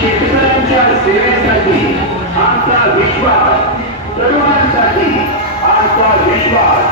शेतकऱ्यांच्या सेवेसाठी आमचा विश्वास, तरुणांसाठी आमचा विश्वास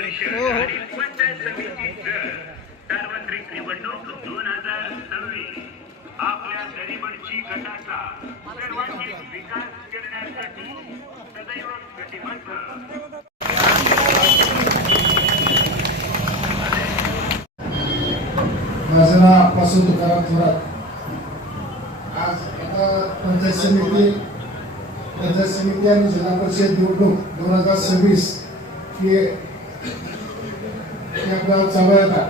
महिला पंचायत समिती सार्वत्रिक निवडणूक 2026 आपल्या गरीबडची गटाचा सर्वांगीण विकास करण्यासाठी सदैव कटिबद्ध। माझं नाव अप्पासू तुकाराम थोरात। आज पंचायत समिती आणि जिल्हा परिषद निवडणूक 2026 ही आपल्याला चालू आहे।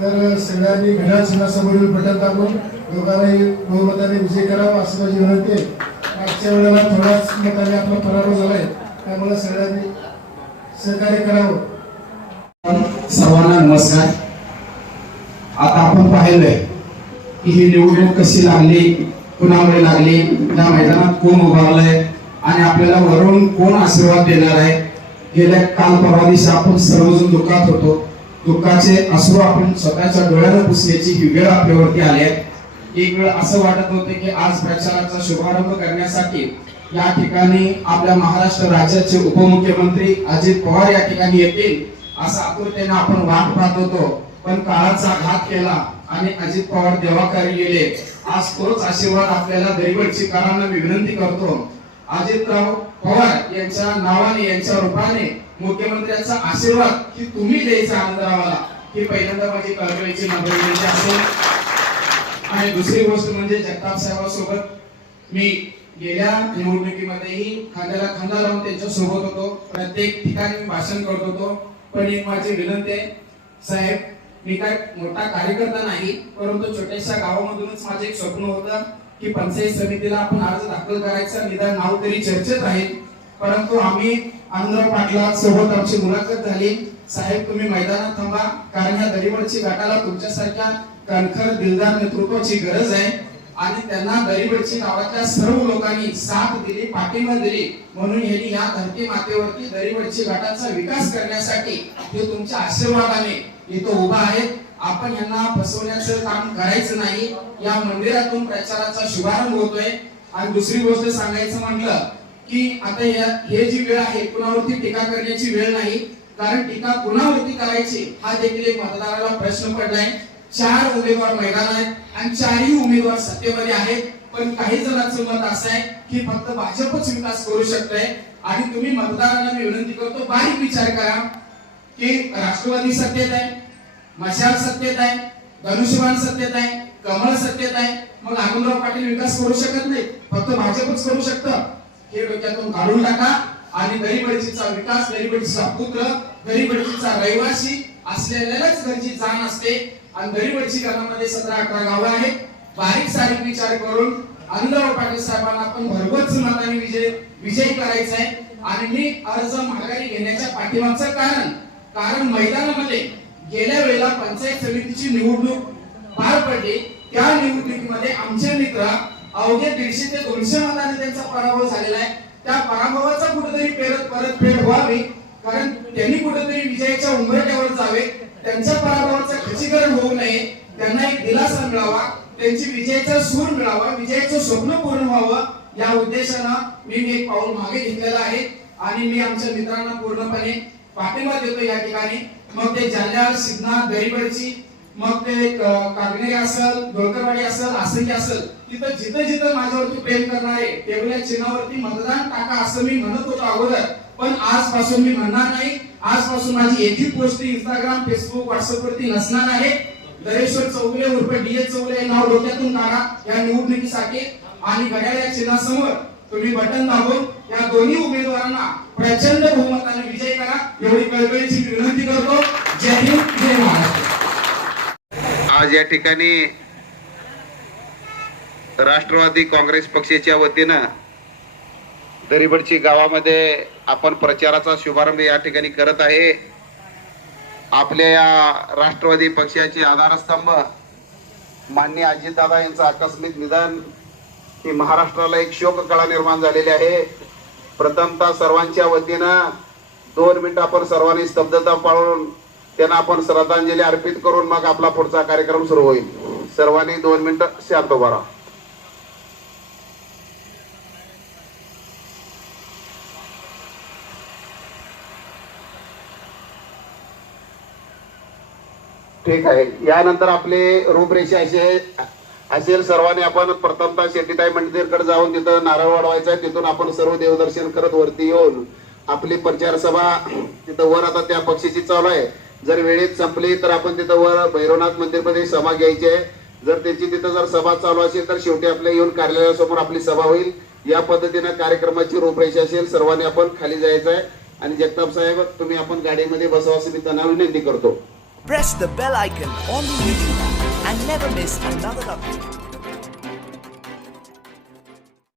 तर सगळ्यांनी घड्याळ चिन्हासमोरील बटन दाबून दोघांनाही बहुमताने विजय करावा असं माझी विनंती आहे। मागच्या वेळेला थोड्याच मताने आपला पराभव झालाय, त्यामुळे सगळ्यांनी सहकार्य करावं। सर्वांना नमस्कार। आता आपण पाहिलंय की ही निवडणूक कशी लागली, कुणामुळे लागली, या मैदानात कोण उभारलंय आणि आपल्याला वरून कोण आशीर्वाद देणार आहे। गेल्या काल परवा दिवशी आपण सर्वजण दुःखात होतो, दुःखाचे अश्रू आपण स्वतःच्या डोळ्यानं पुसण्याची ही वेळ आपल्यावरती आली आहे। एक वेळ असं वाटत होते की आज प्रचाराचा शुभारंभ करण्यासाठी या ठिकाणी आपल्या महाराष्ट्र राज्याचे उपमुख्यमंत्री अजित पवार या ठिकाणी येतील असं आतुरतेने आपण वाट पाहत होतो, पण काळाचा घात केला आणि अजित पवार देवाकारी गेले। आज तोच आशीर्वाद आपल्याला दरिवडचीकरांना मी विनंती करतो, अजितराव पवार यांच्या नावाने, यांच्या रूपाने मुख्यमंत्र्यांचा आशीर्वाद की तुम्ही द्यायचा आनंदरावाला, ही पहिल्यांदा माझी कळकळीची विनंती असेल। आणि दुसरी गोष्ट म्हणजे जगताप साहेबांसोबत मी गेल्या निवडणुकीमध्येही खांद्याला खांदा लावून त्यांच्या सोबत होतो, प्रत्येक ठिकाणी भाषण करत होतो। पण एक माझी विनंती आहे साहेब, मी काय मोठा कार्यकर्ता नाही, परंतु छोट्याशा गावामधूनच माझे एक स्वप्न होतं की पंचायत समितीला आपण अर्ज दाखल करायचा, निदान नाव तरी चर्चेत राहील। परंतु आम्ही आनंदराव पाटला सोबत आमची मुलाखत झाली, साहेब तुम्ही मैदानात थांबा, कारण ह्या दरिवडची गटाला तुमच्यासारख्या कणखर दिलदार नेतृत्वाची गरज आहे। आणि त्यांना दरिवडची गावातल्या सर्व लोकांनी साथ दिली, पाठिंबा दिली, म्हणून यांनी या धरती मातेवरती दरिवडची गटाचा विकास करण्यासाठी हे तुमच्या आशीर्वादाने इथं उभा आहेत। आपण यांना फसवण्याचं काम करायचं नाही। या मंदिरातून प्रचाराचा शुभारंभ होतोय। आणि दुसरी गोष्ट सांगायचं म्हटलं की आता हे जी वेळ आहे कुणावरती टीका करण्याची वेळ नाही, कारण टीका कुणावरती करायची हा देखील एक मतदाराला प्रश्न पडलाय। 4 उमेदवार मैदानात आहेत आणि 4ही उमेदवार सत्तेमध्ये आहेत, पण काही जणांचं मत असं आहे की फक्त भाजपच विकास करू शकतंय। आणि तुम्ही मतदारांना मी विनंती करतो, बारीक विचार करा की राष्ट्रवादी सत्तेत आहे, मशाल सत्तेत आहे, धनुष्यबाण सत्तेत आहे, कमळ सत्तेत आहे, मग आनंदराव पाटील विकास करू शकत नाही, फक्त भाजपच करू शकतं। हे डोक्यातून काढून टाका आणि दरिवडचीचा विकास, दरिवडचीचा पुत्र, दरिवडचीचा रहिवासी असलेल्याच घरची जाण असते। आणि दरिवडची गावामध्ये 17-18 गावं आहेत। बारीक सारीक विचार करून आनंदराव पाटील साहेबांना आपण भरघोस मताने विजयी करायचा आहे। आणि मी अर्ज माघारी घेण्याच्या पाठीमागचं कारण मैदानामध्ये गेल्या वेळेला पंचायत समितीची निवडणूक पार पडली, त्या निवडणुकीमध्ये आमचे मित्र अवघे 150 ते 200 मतांनी त्यांचा पराभव झालेला आहे. त्या पराभवाचा कुठेतरी परतफेड व्हावी, कारण त्यांनी कुठेतरी विजयाच्या उंबरठ्यावर जावे. त्यांच्या पराभवाचं खच्चीकरण होऊ नये, त्यांना एक दिलासा मिळावा, त्यांची विजयाचा सूर मिळावा, विजयाचं स्वप्न पूर्ण व्हावं या उद्देशानं मी एक पाऊल मागे घेतलेलं आहे आणि मी आमच्या मित्रांना पूर्णपणे पाठिंबा देतो या ठिकाणी. मग ते जालन्यावर सिद्धनाथ दहिबडची, मग ते कागनेरी असेल, डोलकरवाडी असेल, आसंगी असेल, तिथं जिथं माझ्यावरती प्रेम करणारे टेबल या चिन्हावरती मतदान टाका असं मी म्हणत होतो अगोदर. पण आजपासून मी म्हणणार नाही. आजपासून माझी एकही पोस्ट इंस्टाग्राम, फेसबुक, व्हॉट्सअप वरती नसणार आहे. दरेश्वर चौगुले उर्फ DS चौगुले हे नाव डोक्यातून काढा या निवडणुकीसाठी आणि घड्याळ या चिन्हासमोर तुम्ही बटन दाबून या दोन्ही उमेदवारांना प्रचंड बहुमताने विजय करा एवढी कळकळीची विनंती करतो. जय हिंद, जय महाराष्ट्र. आज या ठिकाणी राष्ट्रवादी काँग्रेस पक्षाच्या वतीनं दरिबडची गावामध्ये आपण प्रचाराचा शुभारंभ या ठिकाणी करत आहे. आपल्या या राष्ट्रवादी पक्षाचे आधारस्तंभ माननीय अजितदादा यांचं आकस्मिक निधन ही महाराष्ट्राला एक शोककळा निर्माण झालेली आहे. प्रथमतः सर्वांच्या वतीनं 2 मिनिटं आपण सर्वांनी स्तब्धता पाळून त्यांना आपण श्रद्धांजली अर्पित करून मग आपला पुढचा कार्यक्रम सुरू होईल. सर्वांनी 2 मिनिटं शांत उभा राहा. ठीक आहे. यानंतर आपले रूपरेषा असेल सर्वांनी आपण प्रथमतः शेट्टीताई मंदिरकडे जाऊन तिथं नारळ वाढवायचा आहे. तिथून आपण सर्व देवदर्शन करत वरती येऊन आपली प्रचार सभा तिथं वर आता त्या पक्षाची चालू आहे. जर वेळेत संपली तर आपण तिथं वर भैरवनाथ मंदिरमध्ये सभा घ्यायची आहे. जर त्याची तिथं जर सभा चालू असेल तर शेवटी आपल्या येऊन कार्यालयासमोर आपली सभा होईल. या पद्धतीने कार्यक्रमाची रूपरेषा असेल. सर्वांनी आपण खाली जायचं आहे आणि जगताप साहेब तुम्ही आपण गाडीमध्ये बसावं असं मी त्यांना विनंती करतो. Press the bell icon on the YouTube and never miss another update.